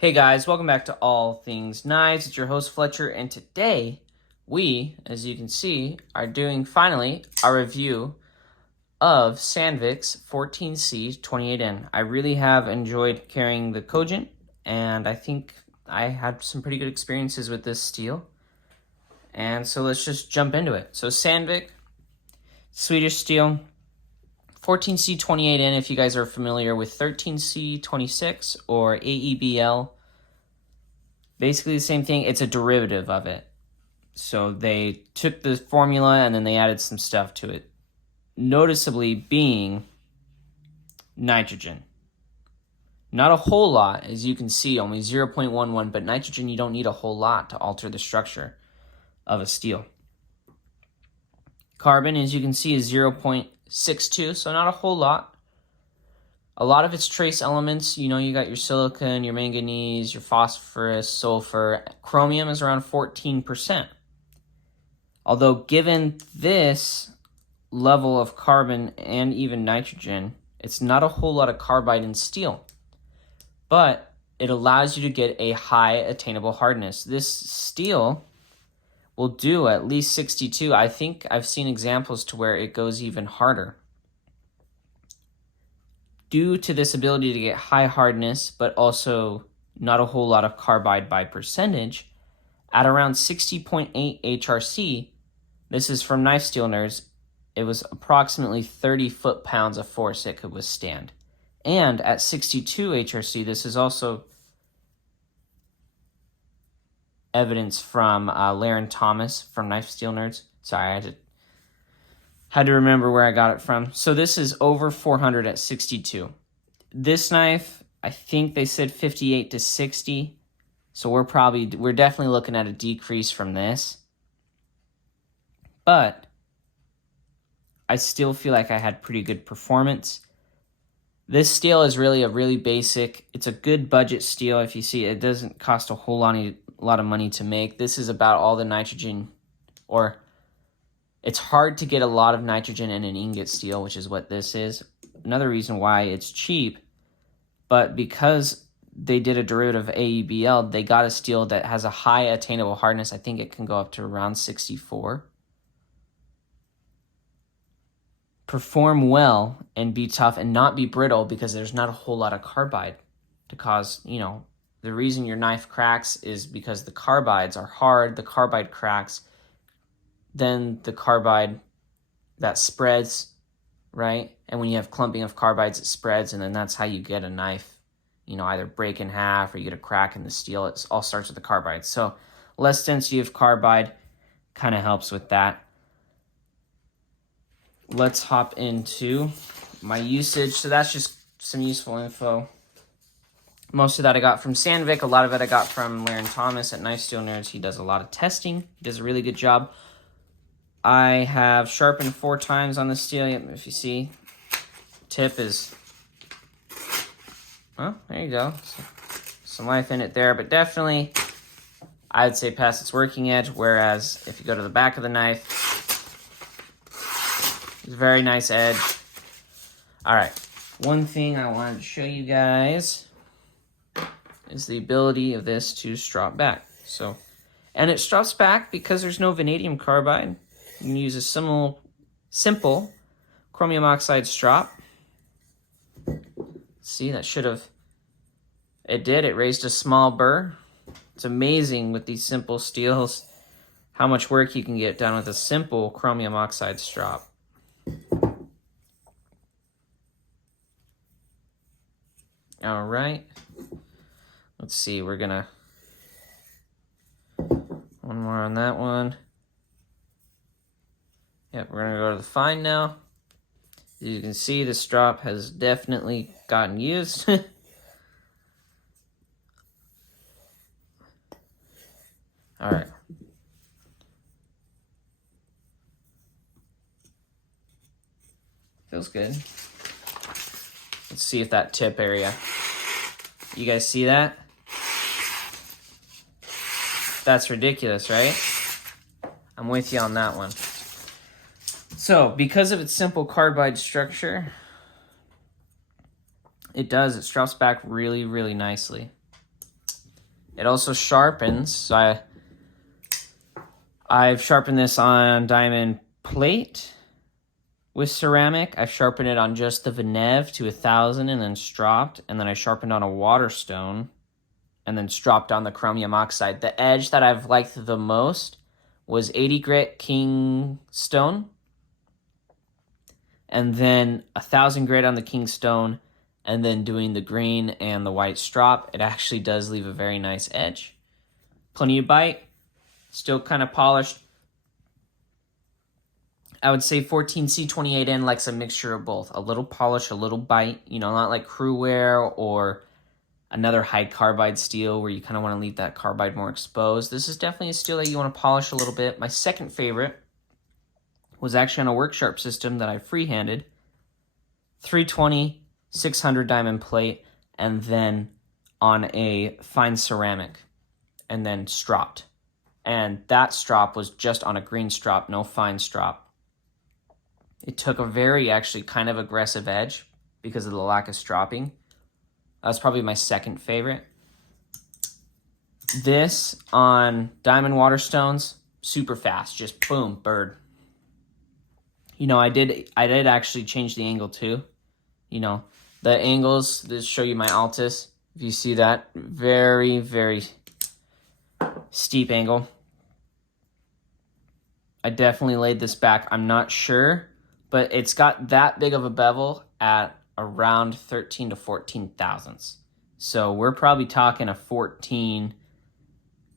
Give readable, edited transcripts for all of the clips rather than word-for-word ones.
Hey guys, welcome back to All Things Knives. It's your host Fletcher, and today we, as you can see, are doing finally a review of Sandvik's 14C 28N. I really have enjoyed carrying the Cogent, and I think I had some pretty good experiences with this steel. And so let's just jump into it. So Sandvik, Swedish steel, 14C 28N, if you guys are familiar with 13C 26 or AEBL. Basically the same thing. It's a derivative of it. So they took the formula and then they added some stuff to it. Noticeably being nitrogen. Not a whole lot, as you can see, only 0.11, but nitrogen you don't need a whole lot to alter the structure of a steel. Carbon, as you can see, is 0.62, so not a whole lot. A lot of its trace elements, you got your silicon, your manganese, your phosphorus, sulfur. Chromium is around 14%. Although given this level of carbon and even nitrogen, it's not a whole lot of carbide in steel. But it allows you to get a high attainable hardness. This steel will do at least 62. I think I've seen examples to where it goes even harder. Due to this ability to get high hardness, but also not a whole lot of carbide by percentage, at around 60.8 HRC, this is from Knife Steel Nerds, it was approximately 30 foot-pounds of force it could withstand. And at 62 HRC, this is also evidence from Laren Thomas from Knife Steel Nerds. Sorry, I had to remember where I got it from. So this is over 400 at 62. This knife, I think they said 58 to 60. So we're definitely looking at a decrease from this. But I still feel like I had pretty good performance. This steel is really a really basic, it's a good budget steel. If you see, it doesn't cost a whole lot of money to make. This is about all the nitrogen, or it's hard to get a lot of nitrogen in an ingot steel, which is what this is. Another reason why it's cheap, but because they did a derivative of AEBL, they got a steel that has a high attainable hardness. I think it can go up to around 64. Perform well and be tough and not be brittle because there's not a whole lot of carbide to cause, the reason your knife cracks is because the carbides are hard, the carbide cracks. Then the carbide that spreads, right? And when you have clumping of carbides, it spreads, and then that's how you get a knife, either break in half or you get a crack in the steel. It all starts with the carbide. So less density of carbide kind of helps with that. Let's hop into my usage. So that's just some useful info. Most of that I got from Sandvik. A lot of it I got from Laren Thomas at Knife Steel Nerds. He does a lot of testing. He does a really good job. I have sharpened 4 times on the steel. If you see, tip is, well, there you go. Some life in it there, but definitely I'd say past its working edge, whereas if you go to the back of the knife, it's a very nice edge. All right, one thing I wanted to show you guys is the ability of this to strop back. And it strops back because there's no vanadium carbide. You can use a simple chromium oxide strop. See, that should have, it did. It raised a small burr. It's amazing with these simple steels how much work you can get done with a simple chromium oxide strop. All right. Let's see, we're gonna, one more on that one. Yep, we're gonna go to the fine now. As you can see, this strop has definitely gotten used. All right. Feels good. Let's see if that tip area, you guys see that? That's ridiculous, right? I'm with you on that one. So, because of its simple carbide structure, it drops back really, really nicely. It also sharpens. So I've sharpened this on diamond plate with ceramic. I've sharpened it on just the Venev to 1000 and then stropped. And then I sharpened on a waterstone and then stropped on the chromium oxide. The edge that I've liked the most was 80 grit king stone. And then 1000 grit on the king stone. And then doing the green and the white strop. It actually does leave a very nice edge. Plenty of bite. Still kind of polished. I would say 14C28N likes a mixture of both. A little polish, a little bite. You know, not like Crewware or another high carbide steel where you kind of want to leave that carbide more exposed. This is definitely a steel that you want to polish a little bit. My second favorite was actually on a work sharp system that I freehanded. 320, 600 diamond plate, and then on a fine ceramic, and then stropped. And that strop was just on a green strop, no fine strop. It took a very actually kind of aggressive edge because of the lack of stropping. That's probably my second favorite. This on diamond waterstones, super fast, just boom, bird. You know, I did actually change the angle too. You know, the angles, this show you my Altus. If you see that, very, very steep angle. I definitely laid this back. I'm not sure, but it's got that big of a bevel at around 13 to 14 thousandths. So we're probably talking a 14,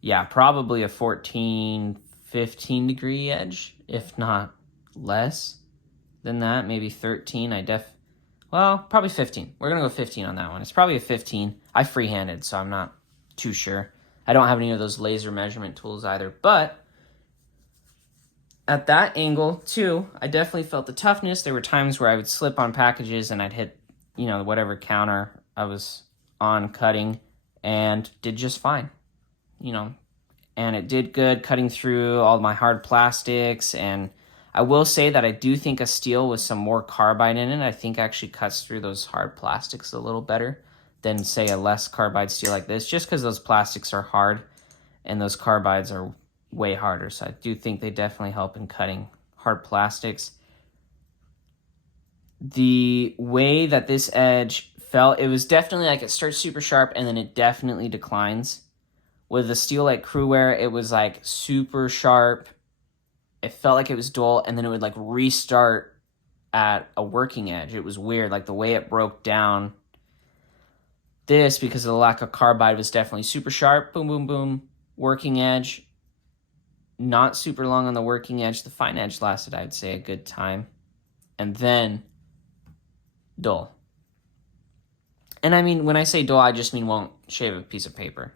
yeah, probably a 14, 15 degree edge, if not less than that, maybe 13. Well, probably 15. We're going to go 15 on that one. It's probably a 15. I freehanded, so I'm not too sure. I don't have any of those laser measurement tools either, but at that angle, too, I definitely felt the toughness. There were times where I would slip on packages and I'd hit, you know, whatever counter I was on cutting and did just fine, you know. And it did good cutting through all my hard plastics. And I will say that I do think a steel with some more carbide in it, I think actually cuts through those hard plastics a little better than, say, a less carbide steel like this, just because those plastics are hard and those carbides are way harder. So I do think they definitely help in cutting hard plastics. The way that this edge felt, it was definitely like it starts super sharp and then it definitely declines. With a steel like Crewware, it was like super sharp. It felt like it was dull, and then it would like restart at a working edge. It was weird, like the way it broke down. This, because of the lack of carbide, was definitely super sharp. Boom, boom, boom. Working edge. Not super long on the working edge. The fine edge lasted, I'd say, a good time. And then dull. And I mean, when I say dull, I just mean won't shave a piece of paper.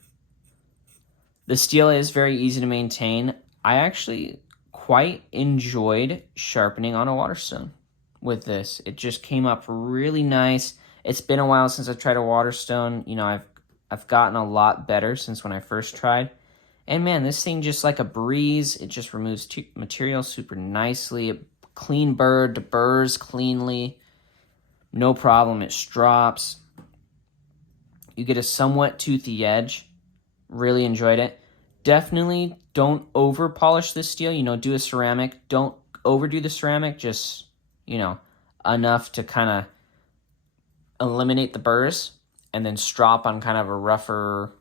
The steel is very easy to maintain. I actually quite enjoyed sharpening on a waterstone with this. It just came up really nice. It's been a while since I've tried a waterstone. You know, I've gotten a lot better since when I first tried. And man, this thing just like a breeze. It just removes material super nicely. Clean bird, burrs cleanly. No problem. It strops. You get a somewhat toothy edge. Really enjoyed it. Definitely don't over polish this steel. You know, do a ceramic. Don't overdo the ceramic. Just, you know, enough to kind of eliminate the burrs and then strop on kind of a rougher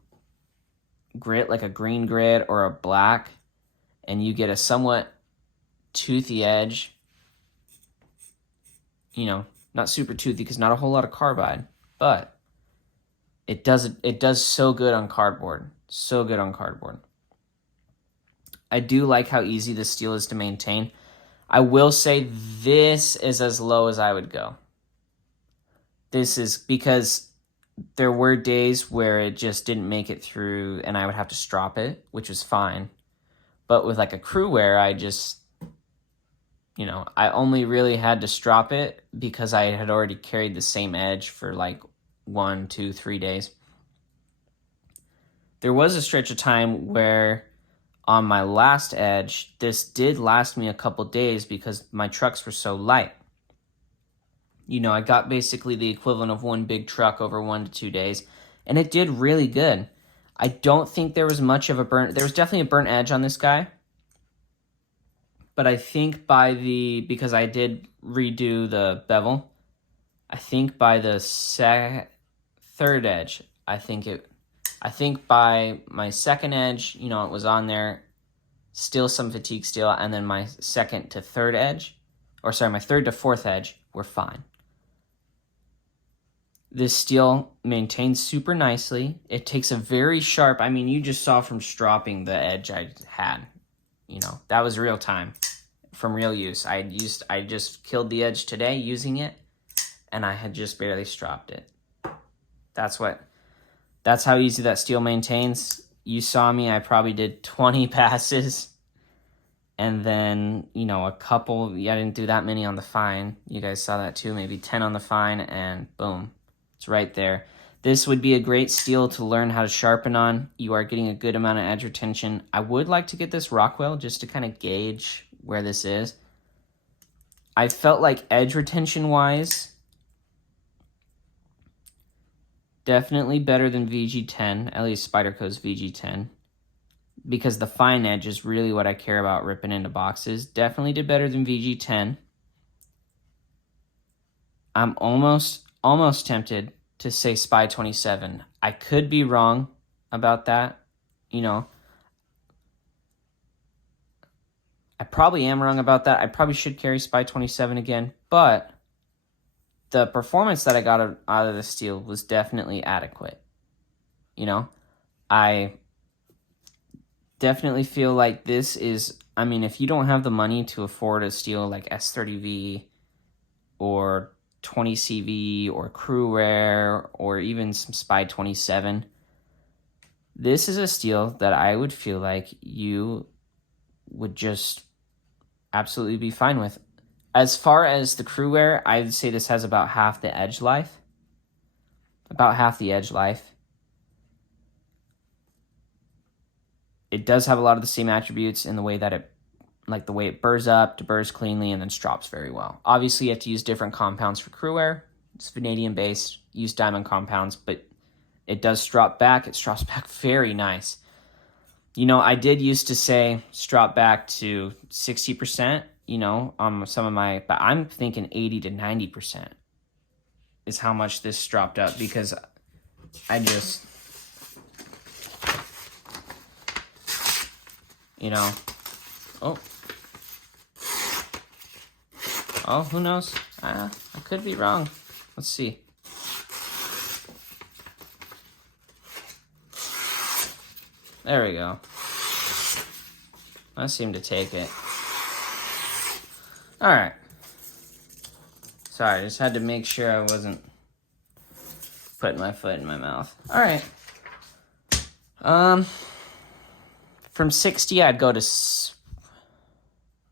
grit, like a green grit or a black, and you get a somewhat toothy edge. You know, not super toothy because not a whole lot of carbide, but it does so good on cardboard. So good on cardboard. I do like how easy this steel is to maintain. I will say this is as low as I would go. This is because there were days where it just didn't make it through and I would have to strop it, which was fine. But with like a Crewware, I just, you know, I only really had to strop it because I had already carried the same edge for like 1, 2, 3 days. There was a stretch of time where on my last edge, this did last me a couple days because my trucks were so light. You know, I got basically the equivalent of one big truck over 1 to 2 days, and it did really good. I don't think there was much of a burnt. There was definitely a burnt edge on this guy. But I think because I did redo the bevel, I think by the third edge, I think by my second edge, it was on there, still some fatigue steel, and then my second to third edge, my third to fourth edge were fine. This steel maintains super nicely. It takes a very sharp, you just saw from stropping the edge I had. That was real time from real use. I just killed the edge today using it, and I had just barely stropped it. That's how easy that steel maintains. You saw me, I probably did 20 passes, and then, a couple, I didn't do that many on the fine. You guys saw that too, maybe 10 on the fine, and boom, it's right there. This would be a great steel to learn how to sharpen on. You are getting a good amount of edge retention. I would like to get this Rockwell just to kind of gauge where this is. I felt like edge retention wise, definitely better than VG10, at least Spyderco's VG10, because the fine edge is really what I care about ripping into boxes. Definitely did better than VG10. I'm almost tempted to say Spy 27. I could be wrong about that. I probably am wrong about that. I probably should carry Spy 27 again, but the performance that I got out of the steel was definitely adequate. I definitely feel like this is, if you don't have the money to afford a steel like S30V or 20CV or Crew Rare or even some Spy 27, this is a steel that I would feel like you would just absolutely be fine with. As far as the Crew Rare, I'd say this has about half the edge life. It does have a lot of the same attributes in the way that the way it burrs up, deburs cleanly, and then strops very well. Obviously, you have to use different compounds for Crew Rare. It's vanadium-based, use diamond compounds, but it does strop back. It strops back very nice. I did used to say strop back to 60%, some of my, but I'm thinking 80 to 90% is how much this stropped up, because I just, who knows? I could be wrong. Let's see. There we go. I seem to take it. All right. Sorry, I just had to make sure I wasn't putting my foot in my mouth. All right. From 60, I'd go to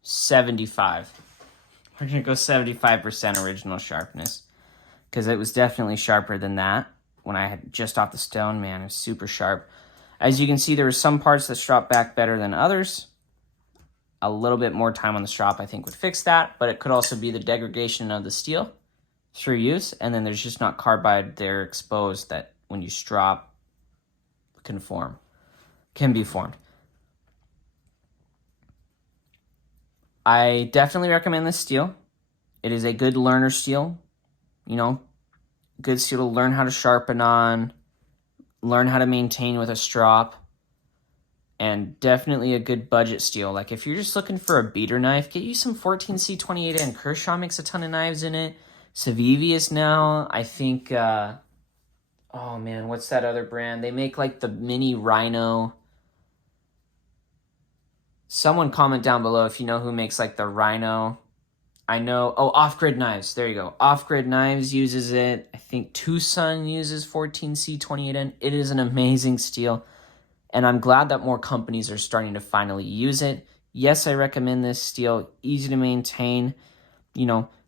75. We're going to go 75% original sharpness, because it was definitely sharper than that when I had just off the stone. Man, it was super sharp. As you can see, there were some parts that strop back better than others. A little bit more time on the strop, I think, would fix that, but it could also be the degradation of the steel through use, and then there's just not carbide there exposed that when you strop can be formed. I definitely recommend this steel. It is a good learner steel, good steel to learn how to sharpen on, learn how to maintain with a strop, and definitely a good budget steel. Like if you're just looking for a beater knife, get you some 14C28N. Kershaw makes a ton of knives in it. Savivius now, I think, oh man, what's that other brand? They make like the mini Rhino. Someone comment down below if you know who makes like the Rhino. I know, Off Grid Knives, there you go. Off Grid Knives uses it. I think Tucson uses 14C28N. It is an amazing steel, and I'm glad that more companies are starting to finally use it. Yes, I recommend this steel, easy to maintain.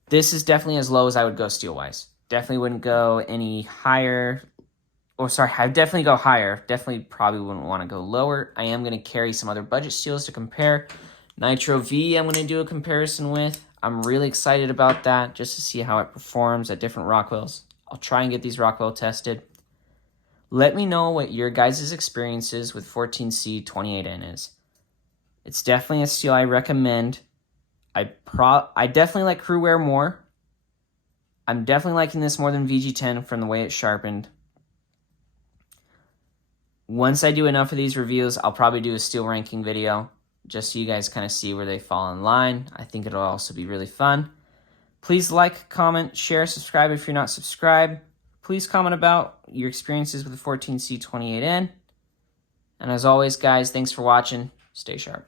This is definitely as low as I would go steel-wise. Definitely wouldn't go any higher. I'd definitely go higher. Definitely probably wouldn't want to go lower. I am going to carry some other budget steels to compare. Nitro V I'm going to do a comparison with. I'm really excited about that just to see how it performs at different Rockwells. I'll try and get these Rockwell tested. Let me know what your guys' experiences with 14C 28N is. It's definitely a steel I recommend. I definitely like crew wear more. I'm definitely liking this more than VG10 from the way it's sharpened. Once I do enough of these reviews, I'll probably do a steel ranking video just so you guys kind of see where they fall in line. I think it'll also be really fun. Please like, comment, share, subscribe if you're not subscribed. Please comment about your experiences with the 14C 28N. And as always, guys, thanks for watching. Stay sharp.